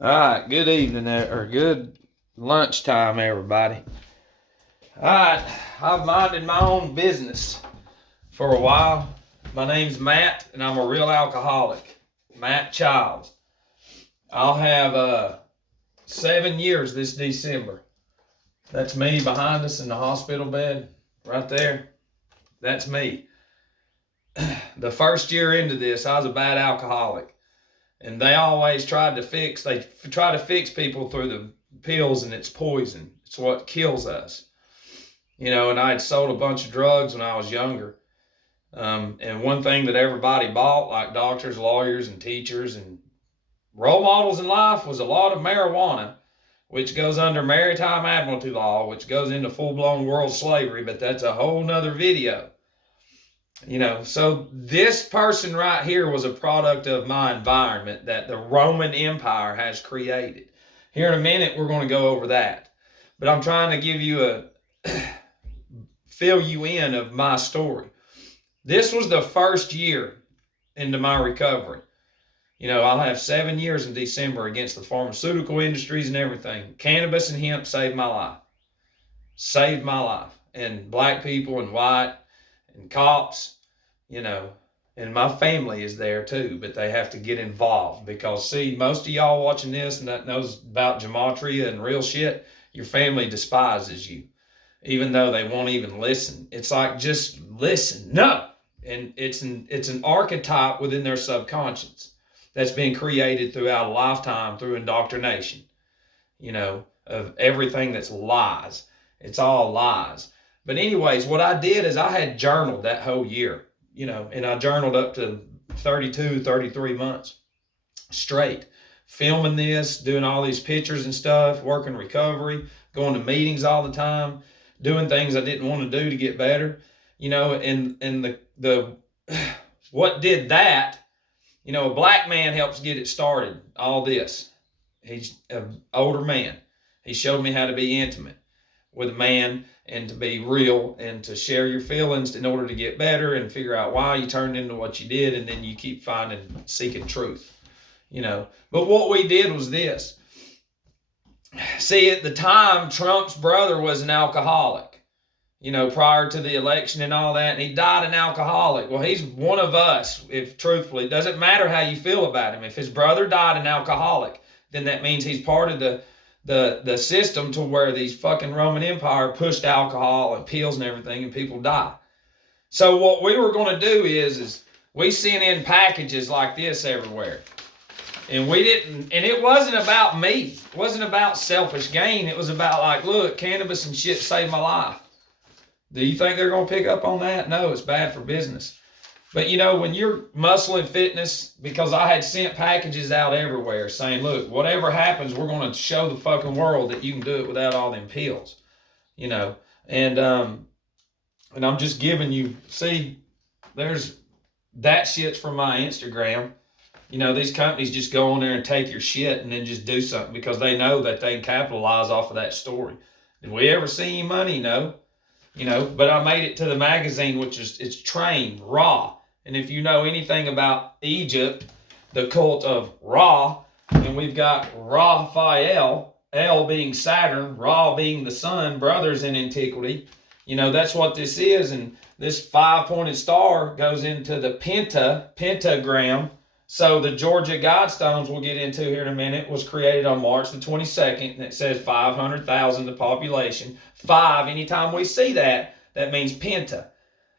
All right, good evening or good lunchtime, everybody. All right, I've minded my own business for a while. My name's Matt, and I'm a real alcoholic. Matt Childs. I'll have 7 years this December. That's me behind us in the hospital bed, right there. That's me. The first year into this, I was a bad alcoholic. And they always try to fix people through the pills, and it's poison. It's what kills us. And I had sold a bunch of drugs when I was younger. And one thing that everybody bought, like doctors, lawyers, and teachers, and role models in life, was a lot of marijuana, which goes under maritime admiralty law, which goes into full-blown world slavery, but that's a whole nother video. So this person right here was a product of my environment that the Roman Empire has created. Here in a minute, we're going to go over that. But I'm trying to give you fill you in of my story. This was the first year into my recovery. I'll have 7 years in December against the pharmaceutical industries and everything. Cannabis and hemp saved my life. Saved my life. And black people and white and cops, and my family is there too, but they have to get involved because, see, most of y'all watching this and that knows about gematria and real shit, your family despises you, even though they won't even listen. It's like, just listen. No. And it's an archetype within their subconscious that's been created throughout a lifetime through indoctrination, of everything that's lies. It's all lies. But anyways, what I did is I had journaled that whole year, and I journaled up to 32, 33 months straight, filming this, doing all these pictures and stuff, working recovery, going to meetings all the time, doing things I didn't want to do to get better, and the what did that, a black man helps get it started, all this. He's an older man. He showed me how to be intimate with a man and to be real and to share your feelings in order to get better and figure out why you turned into what you did, and then you keep seeking truth, But what we did was this. See, at the time, Trump's brother was an alcoholic, prior to the election and all that, and he died an alcoholic. Well, he's one of us, if truthfully. It doesn't matter how you feel about him. If his brother died an alcoholic, then that means he's part of the system to where these fucking Roman Empire pushed alcohol and pills and everything, and people die. So what we were going to do is we sent in packages like this everywhere. And we didn't, and it wasn't about me. It wasn't about selfish gain. It was about like, look, cannabis and shit saved my life. Do you think they're going to pick up on that? No, it's bad for business. But when you're muscle and fitness, because I had sent packages out everywhere saying, look, whatever happens, we're going to show the fucking world that you can do it without all them pills, and I'm just giving you, see, there's that shit's from my Instagram. These companies just go on there and take your shit and then just do something because they know that they can capitalize off of that story. Did we ever see any money? No. But I made it to the magazine, which is, it's trained, Ra. And if you know anything about Egypt, the cult of Ra, and we've got Raphael, El being Saturn, Ra being the sun, brothers in antiquity. That's what this is. And this 5-pointed star goes into the pentagram. So the Georgia Guidestones we'll get into here in a minute was created on March the 22nd, and it says 500,000 the population. 5, anytime we see that, that means penta.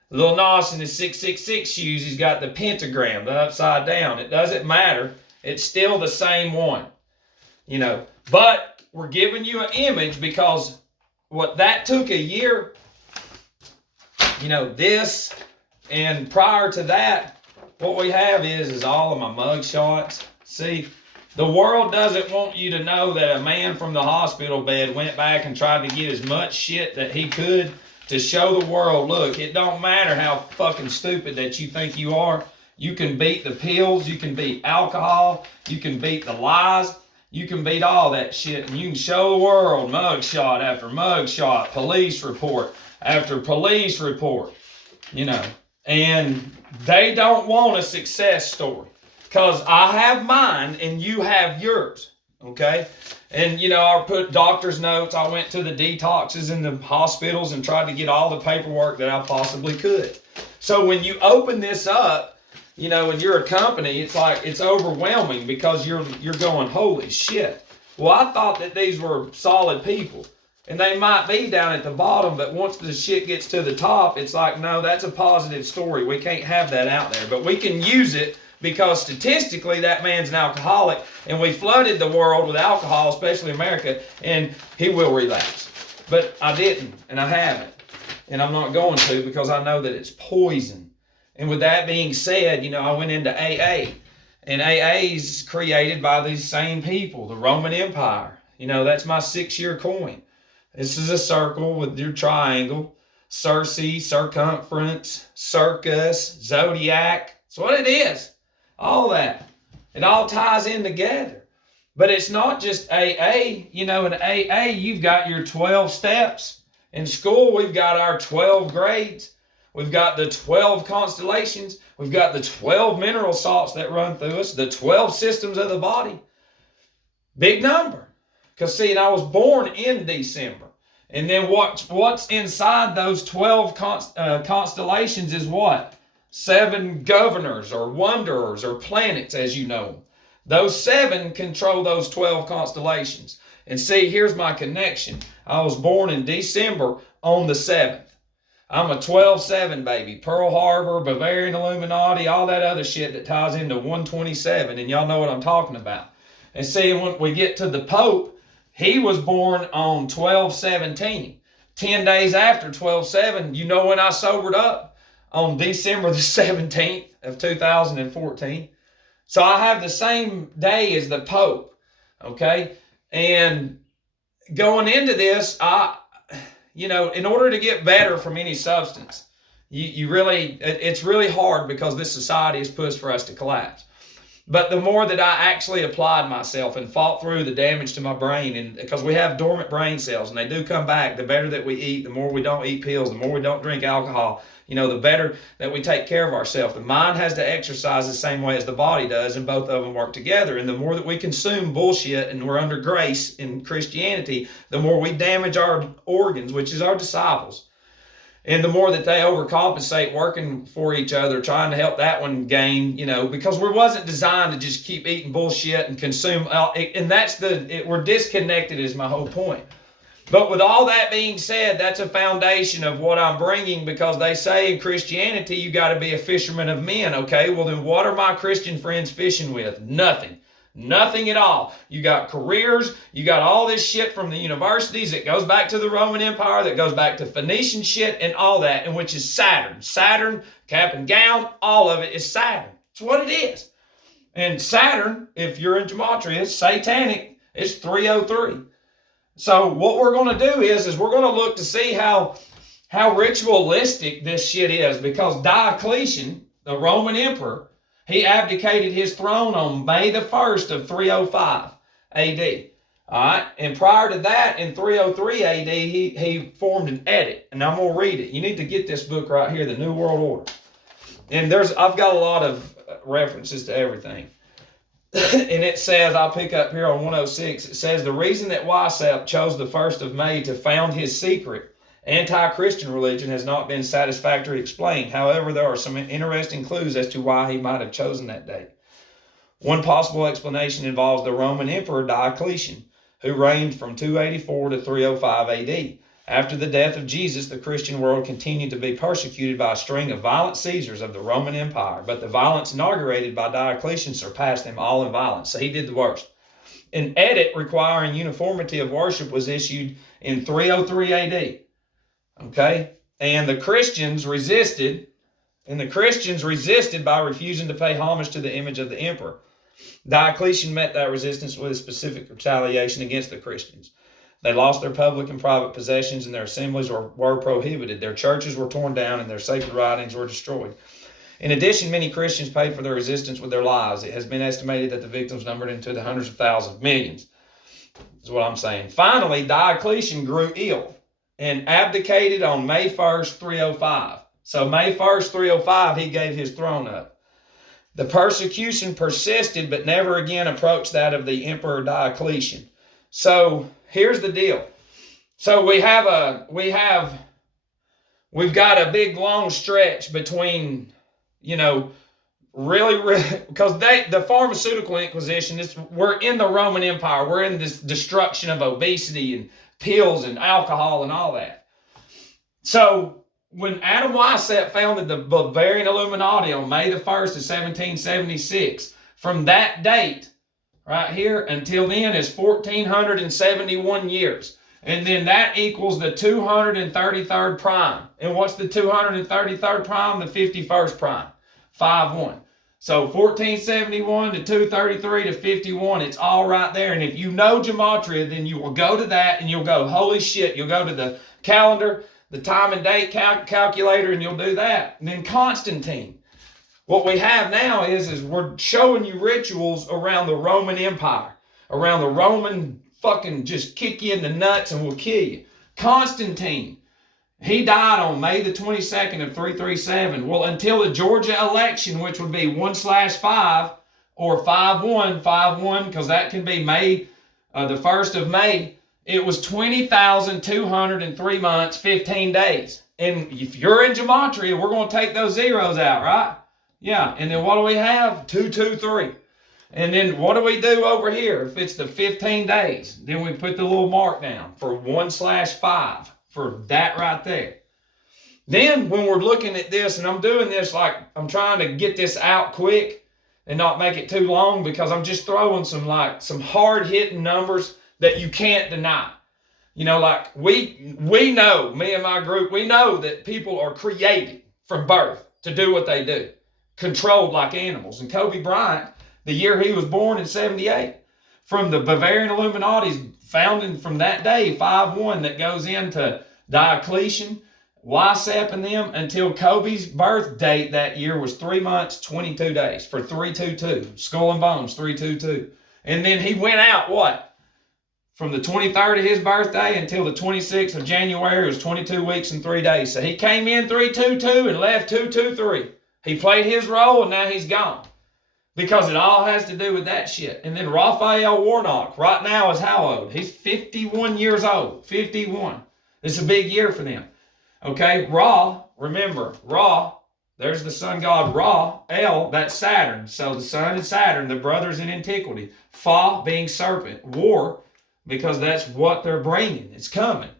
Little Nas in his 666 shoes, he's got the pentagram, the upside down. It doesn't matter. It's still the same one. But we're giving you an image because what that took a year, this, and prior to that, what we have is all of my mug shots. See, the world doesn't want you to know that a man from the hospital bed went back and tried to get as much shit that he could to show the world, look, it don't matter how fucking stupid that you think you are. You can beat the pills, you can beat alcohol, you can beat the lies, you can beat all that shit, and you can show the world mug shot after mug shot, police report after police report, and they don't want a success story because I have mine and you have yours. Okay? And, I put doctor's notes. I went to the detoxes in the hospitals and tried to get all the paperwork that I possibly could. So when you open this up, and you're a company, it's like, it's overwhelming because you're going, holy shit. Well, I thought that these were solid people. And they might be down at the bottom, but once the shit gets to the top, it's like, no, that's a positive story. We can't have that out there. But we can use it because statistically that man's an alcoholic, and we flooded the world with alcohol, especially America, and he will relapse. But I didn't, and I haven't. And I'm not going to because I know that it's poison. And with that being said, I went into AA. And AA is created by these same people, the Roman Empire. That's my 6-year coin. This is a circle with your triangle, Circe, circumference, circus, zodiac. That's what it is. All that. It all ties in together. But it's not just AA. In AA, you've got your 12 steps. In school, we've got our 12 grades. We've got the 12 constellations. We've got the 12 mineral salts that run through us, the 12 systems of the body. Big number. Because, see, I was born in December. And then what's inside those 12 constellations is what? 7 governors or wanderers or planets, as you know them. Those 7 control those 12 constellations. And see, here's my connection. I was born in December on the 7th. I'm a 12-7 baby. Pearl Harbor, Bavarian Illuminati, all that other shit that ties into 127. And y'all know what I'm talking about. And see, when we get to the Pope, he was born on 12/17. 10 days after 12/7, you know when I sobered up? On December the 17th of 2014. So I have the same day as the Pope, okay? And going into this, in order to get better from any substance, it's really hard because this society has pushed for us to collapse. But the more that I actually applied myself and fought through the damage to my brain, and because we have dormant brain cells and they do come back, the better that we eat, the more we don't eat pills, the more we don't drink alcohol, the better that we take care of ourselves. The mind has to exercise the same way as the body does, and both of them work together. And the more that we consume bullshit and we're under grace in Christianity, the more we damage our organs, which is our disciples. And the more that they overcompensate working for each other, trying to help that one gain, because we wasn't designed to just keep eating bullshit and consume. And we're disconnected is my whole point. But with all that being said, that's a foundation of what I'm bringing, because they say in Christianity, you got to be a fisherman of men. Okay, well then what are my Christian friends fishing with? Nothing. Nothing at all. You got careers, you got all this shit from the universities that goes back to the Roman Empire, that goes back to Phoenician shit and all that, and which is Saturn. Saturn, cap and gown, all of it is Saturn. It's what it is. And Saturn, if you're in gematria, satanic, is 303. So what we're going to do is we're going to look to see how ritualistic this shit is, because Diocletian, the Roman emperor, he abdicated his throne on May the 1st of 305 AD. All right. And prior to that, in 303 AD, he formed an edict. And I'm going to read it. You need to get this book right here, The New World Order. And I've got a lot of references to everything. And it says, I'll pick up here on 106. It says, the reason that Wysep chose the 1st of May to found his secret anti-Christian religion has not been satisfactorily explained. However, there are some interesting clues as to why he might have chosen that date. One possible explanation involves the Roman Emperor Diocletian, who reigned from 284 to 305 AD. After the death of Jesus, the Christian world continued to be persecuted by a string of violent Caesars of the Roman Empire, but the violence inaugurated by Diocletian surpassed them all in violence, so he did the worst. An edict requiring uniformity of worship was issued in 303 AD. Okay, and the Christians resisted by refusing to pay homage to the image of the emperor. Diocletian met that resistance with a specific retaliation against the Christians. They lost their public and private possessions, and their assemblies were prohibited. Their churches were torn down, and their sacred writings were destroyed. In addition, many Christians paid for their resistance with their lives. It has been estimated that the victims numbered into the hundreds of thousands, millions. That's what I'm saying. Finally, Diocletian grew ill and abdicated on May 1st, 305. So May 1st, 305, he gave his throne up. The persecution persisted, but never again approached that of the Emperor Diocletian. So here's the deal. So we've got a big long stretch between, really, because the pharmaceutical inquisition, we're in the Roman Empire. We're in this destruction of obesity and pills and alcohol and all that. So when Adam Weishaupt founded the Bavarian Illuminati on May the 1st of 1776, from that date right here until then is 1471 years. And then that equals the 233rd prime. And what's the 233rd prime? The 51st prime. 5-1. So 1471 to 233 to 51, it's all right there. And if you know gematria, then you will go to that and you'll go, holy shit, you'll go to the calendar, the time and date calculator, and you'll do that. And then Constantine. What we have now is we're showing you rituals around the Roman Empire, around the Roman fucking just kick you in the nuts and will kill you. Constantine, he died on May the 22nd of 337. Well, until the Georgia election, which would be 1/5 or 5-1, because that can be May, the 1st of May, it was 20,203 months, 15 days. And if you're in gematria, we're going to take those zeros out, right? Yeah, and then what do we have? 223. And then what do we do over here? If it's the 15 days, then we put the little mark down for 1/5 for that right there. Then when we're looking at this, and I'm doing this like I'm trying to get this out quick and not make it too long, because I'm just throwing some hard hitting numbers that you can't deny. Like we know, me and my group, we know that people are created from birth to do what they do, controlled like animals. And Kobe Bryant, the year he was born in 78, from the Bavarian Illuminati's founding from that day, 5-1, that goes into Diocletian, Weishaupt and them, until Kobe's birth date that year was 3 months, 22 days for 322. Skull and Bones, 322. And then he went out, what? From the 23rd of his birthday until the 26th of January, it was 22 weeks and 3 days. So he came in 322 and left 223. He played his role and now he's gone. Because it all has to do with that shit. And then Raphael Warnock, right now, is how old? He's 51 years old. 51. It's a big year for them. Okay, Ra, remember, Ra, there's the sun god Ra, El, that's Saturn. So the sun and Saturn, the brothers in antiquity. Fa being serpent. War, because that's what they're bringing. It's coming.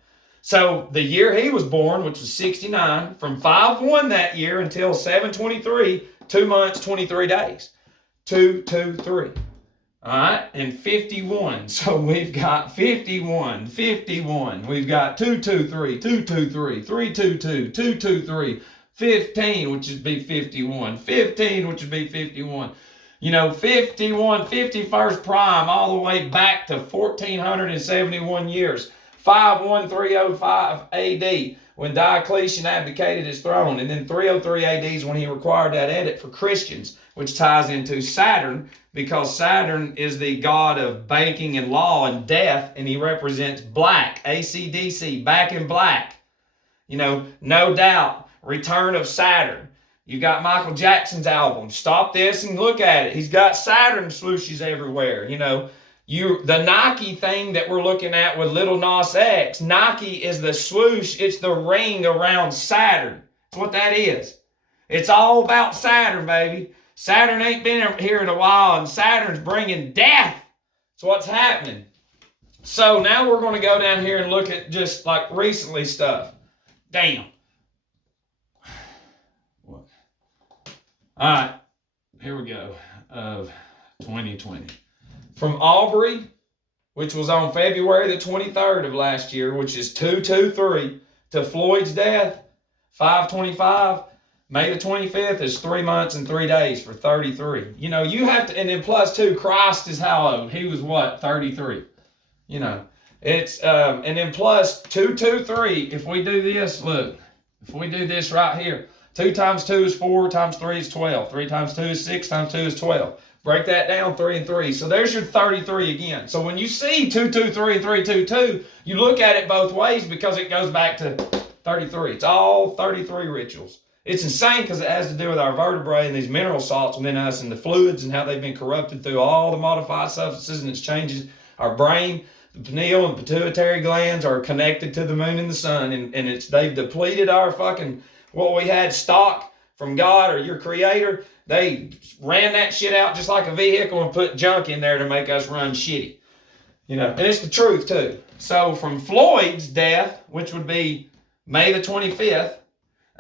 So the year he was born, which was 69, from 5-1 that year until 723, 2 months, 23 days. 223. All right, and 51. So we've got 51. We've got 223, 322, 223, 15, which would be 51. 15, which would be 51. 51, 51st prime, all the way back to 1471 years. 51305 AD, when Diocletian abdicated his throne. And then 303 AD is when he required that edict for Christians, which ties into Saturn, because Saturn is the god of banking and law and death, and he represents black, AC/DC, back in black. No doubt, return of Saturn. You've got Michael Jackson's album. Stop this and look at it. He's got Saturn swooshes everywhere. The Nike thing that we're looking at with Little Nas X, Nike is the swoosh. It's the ring around Saturn. That's what that is. It's all about Saturn, baby. Saturn ain't been here in a while, and Saturn's bringing death. That's what's happening. So now we're going to go down here and look at just like recently stuff. Damn. What? All right, here we go. Of 2020. From Aubrey, which was on February the 23rd of last year, which is 223, to Floyd's death, 525. May the 25th is 3 months and 3 days for 33. You have to, and then plus 2, Christ is how old? He was what? 33. It's, and then plus 223, if we do this, look, if we do this right here, 2 times 2 is 4, times 3 is 12, 3 times 2 is 6, times 2 is 12. Break that down, 3 and 3. So there's your 33 again. So when you see 223 and 322, you look at it both ways because it goes back to 33. It's all 33 rituals. It's insane because it has to do with our vertebrae and these mineral salts within us and the fluids and how they've been corrupted through all the modified substances, and it's changes our brain. The pineal and pituitary glands are connected to the moon and the sun, and they've depleted our fucking, what we had stock from God or your creator. They ran that shit out just like a vehicle and put junk in there to make us run shitty. And it's the truth too. So from Floyd's death, which would be May the 25th,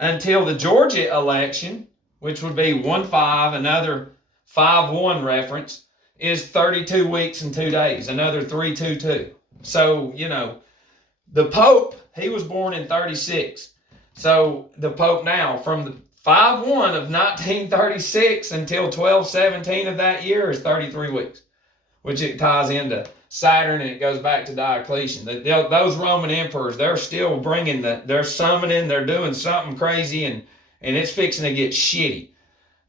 until the Georgia election, which would be 1-5, another 5-1 reference, is 32 weeks and 2 days, another 3-2-2. So, the Pope, he was born in 36. So the Pope now, from the 5-1 of 1936 until 12-17 of that year is 33 weeks, which it ties into Saturn, and it goes back to Diocletian. Those Roman emperors, they're still bringing they're summoning, they're doing something crazy, and it's fixing to get shitty.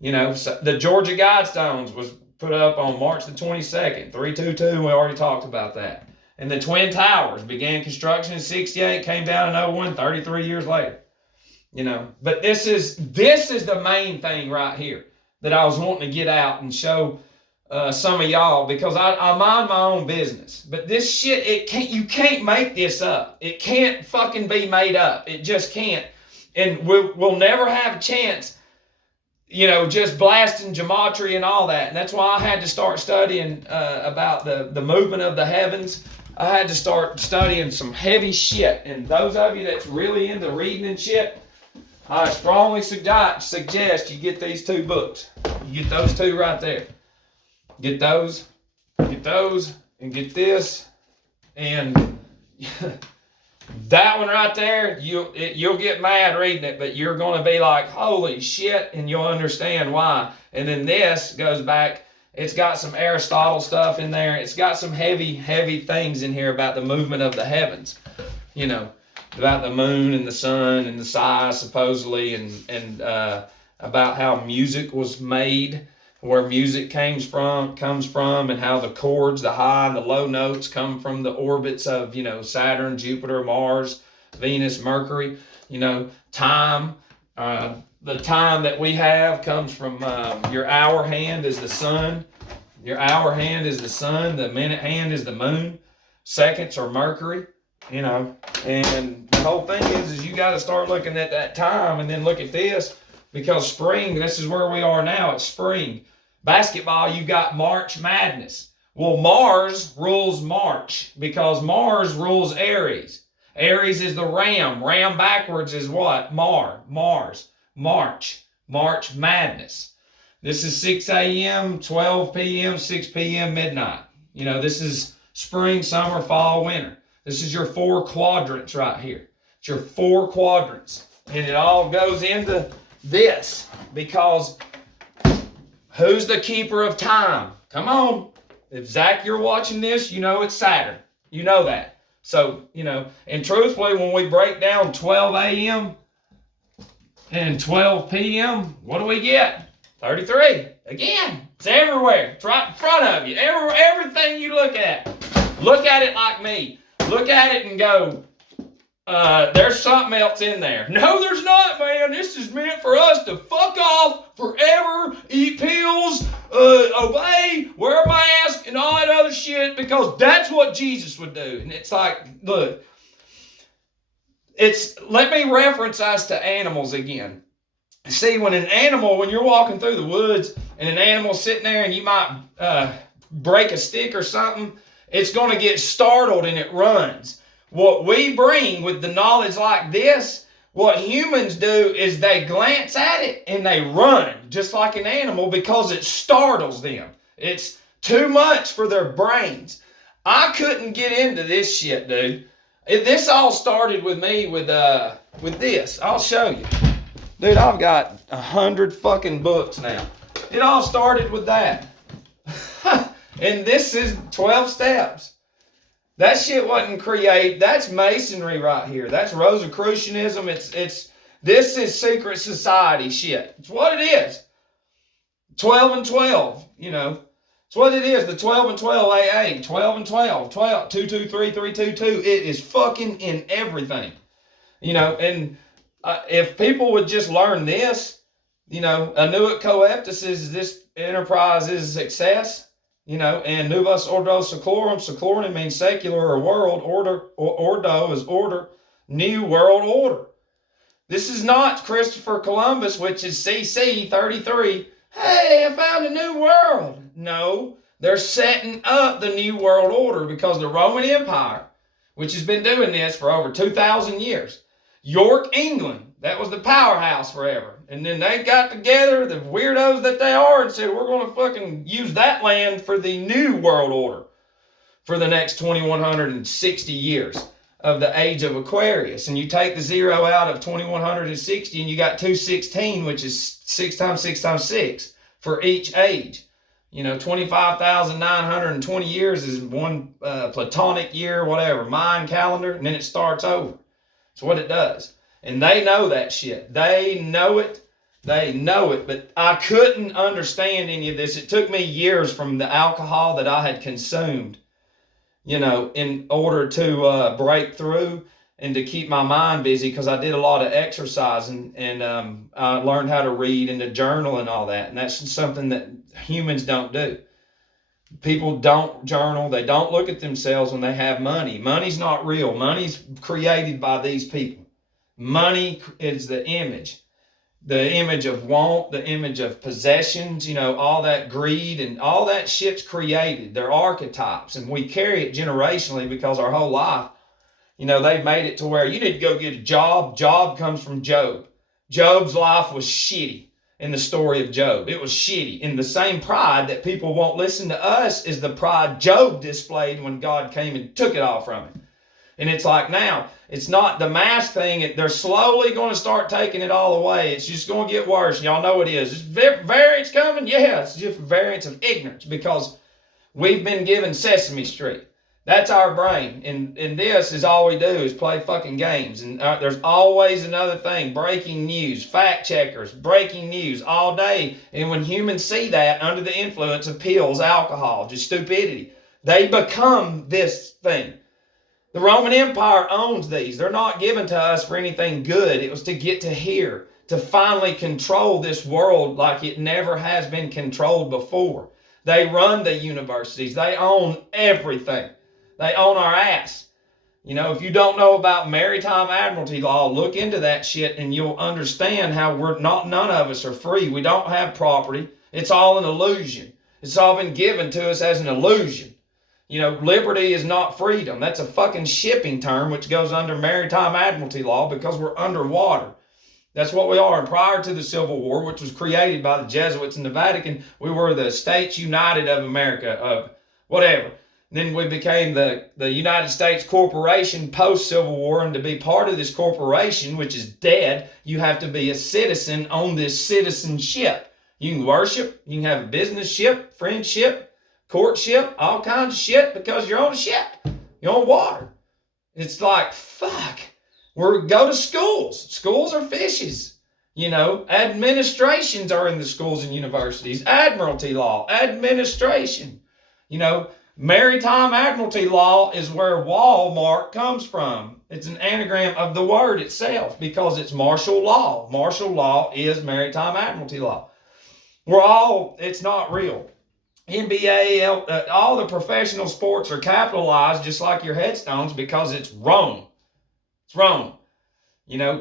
So the Georgia Guidestones was put up on March the 22nd, 322, we already talked about that. And the Twin Towers began construction in 68, came down in 01, 33 years later. But this is the main thing right here that I was wanting to get out and show some of y'all, because I mind my own business. But this shit, you can't make this up. It can't fucking be made up. It just can't. And we'll never have a chance, just blasting gematria and all that. And that's why I had to start studying about the movement of the heavens. I had to start studying some heavy shit. And those of you that's really into reading and shit, I strongly suggest you get these 2 books. You get those 2 right there. Get those, and get this, and that one right there, you'll get mad reading it, but you're going to be like, holy shit, and you'll understand why. And then this goes back, it's got some Aristotle stuff in there. It's got some heavy, heavy things in here about the movement of the heavens, about the moon and the sun and the size, supposedly, and about how music was made, where music comes from, and how the chords, the high and the low notes, come from the orbits of, Saturn, Jupiter, Mars, Venus, Mercury. Time, the time that we have comes from your hour hand is the sun. Your hour hand is the sun. The minute hand is the moon. Seconds are Mercury. And the whole thing is you got to start looking at that time and then look at this, because spring, this is where we are now. It's spring. Basketball, you've got March Madness. Well, Mars rules March because Mars rules Aries. Aries is the ram. Ram backwards is what? Mars. March Madness. This is 6 a.m., 12 p.m., 6 p.m., midnight. This is spring, summer, fall, winter. This is your 4 quadrants right here. It's your 4 quadrants. And it all goes into this because who's the keeper of time? Come on. If Zach, you're watching this, it's Saturn. You know that. So, and truthfully, when we break down 12 a.m. and 12 p.m., what do we get? 33. Again, it's everywhere. It's right in front of you. Everything you look at it like me. Look at it and go, there's something else in there. No, there's not, man. This is meant for us to fuck off forever, eat pills, obey, wear a mask, and all that other shit, because that's what Jesus would do. And it's like, look, let me reference us to animals again. See, when you're walking through the woods and an animal's sitting there and you might break a stick or something, it's going to get startled and it runs. What we bring with the knowledge like this, what humans do is they glance at it and they run just like an animal because it startles them. It's too much for their brains. I couldn't get into this shit, dude. This all started with me with this. I'll show you. Dude, I've got 100 fucking books now. It all started with that. And this is 12 steps. That shit wasn't created. That's masonry right here. That's Rosicrucianism. This is secret society shit. It's what it is. 12 and 12, It's what it is. The 12 and 12 AA. 12 and 12. 2, 2, 3, 3, 2, 2. It is fucking in everything. And If people would just learn this, annuit coeptus is this enterprise's success, and novus ordo seclorum. Seclorum means secular or world. Ordo is order, new world order. This is not Christopher Columbus, which is CC 33. Hey, I found a new world. No, they're setting up the new world order because the Roman Empire, which has been doing this for over 2,000 years, York, England, that was the powerhouse forever. And then they got together, the weirdos that they are, and said, we're going to fucking use that land for the new world order for the next 2,160 years of the age of Aquarius. And you take the zero out of 2,160 and you got 216, which is 6 times 6 times 6 for each age. 25,920 years is one Platonic year, whatever, Mayan calendar, and then it starts over. That's what it does. And they know that shit. They know it. But I couldn't understand any of this. It took me years from the alcohol that I had consumed, in order to break through and to keep my mind busy, because I did a lot of exercising and I learned how to read and to journal and all that. And that's something that humans don't do. People don't journal. They don't look at themselves when they have money. Money's not real. Money's created by these people. Money is the image of want, the image of possessions, all that greed and all that shit's created. They're archetypes, and we carry it generationally because our whole life, they've made it to where you need to go get a job. Job comes from Job. Job's life was shitty in the story of Job. It was shitty. And the same pride that people won't listen to us is the pride Job displayed when God came and took it all from him. And it's like now, it's not the mask thing. They're slowly going to start taking it all away. It's just going to get worse. Y'all know it is. Is variance coming? Yeah, it's just variance of ignorance because we've been given Sesame Street. That's our brain. And this is all we do is play fucking games. And there's always another thing. Breaking news, fact checkers, breaking news all day. And when humans see that under the influence of pills, alcohol, just stupidity, they become this thing. The Roman Empire owns these. They're not given to us for anything good. It was to get to here, to finally control this world like it never has been controlled before. They run the universities. They own everything. They own our ass. If you don't know about maritime admiralty law, look into that shit and you'll understand how none of us are free. We don't have property. It's all an illusion. It's all been given to us as an illusion. Liberty is not freedom. That's a fucking shipping term which goes under maritime admiralty law because we're underwater. That's what we are. And prior to the Civil War, which was created by the Jesuits in the Vatican, we were the States United of America, of whatever. Then we became the United States Corporation post-Civil War, and to be part of this corporation, which is dead, you have to be a citizen on this citizenship. You can worship, you can have a business ship, friendship, courtship, all kinds of shit because you're on a ship. You're on water. It's like, fuck. Go to schools. Schools are fishes. Administrations are in the schools and universities. Admiralty law, administration. Maritime admiralty law is where Walmart comes from. It's an anagram of the word itself because it's martial law. Martial law is maritime admiralty law. It's not real. NBA, all the professional sports are capitalized just like your headstones because it's wrong. It's wrong.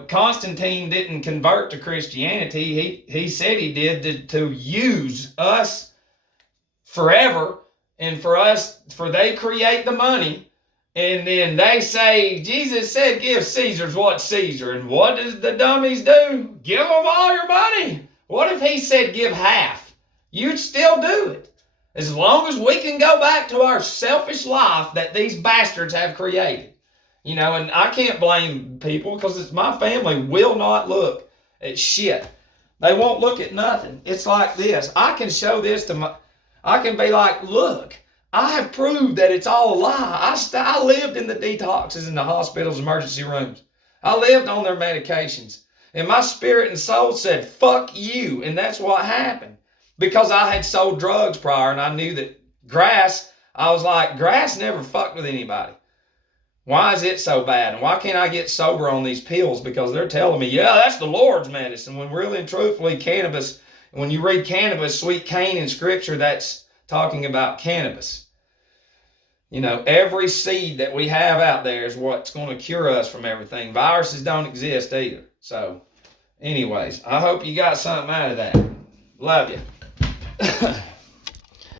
Constantine didn't convert to Christianity. He said he did to use us forever, and for they create the money, and then they say, Jesus said give Caesar's what's Caesar, and what does the dummies do? Give them all your money. What if he said give half? You'd still do it. As long as we can go back to our selfish life that these bastards have created. And I can't blame people because it's my family will not look at shit. They won't look at nothing. It's like this. I can show this I can be like, look, I have proved that it's all a lie. I lived in the detoxes in the hospital's emergency rooms. I lived on their medications. And my spirit and soul said, fuck you. And that's what happened. Because I had sold drugs prior and I knew that grass, I was like, grass never fucked with anybody. Why is it so bad? And why can't I get sober on these pills? Because they're telling me, yeah, that's the Lord's medicine. When really and truthfully, cannabis, when you read cannabis, sweet cane in Scripture, that's talking about cannabis. You know, every seed that we have out there is what's going to cure us from everything. Viruses don't exist either. So, anyways, I hope you got something out of that. Love you.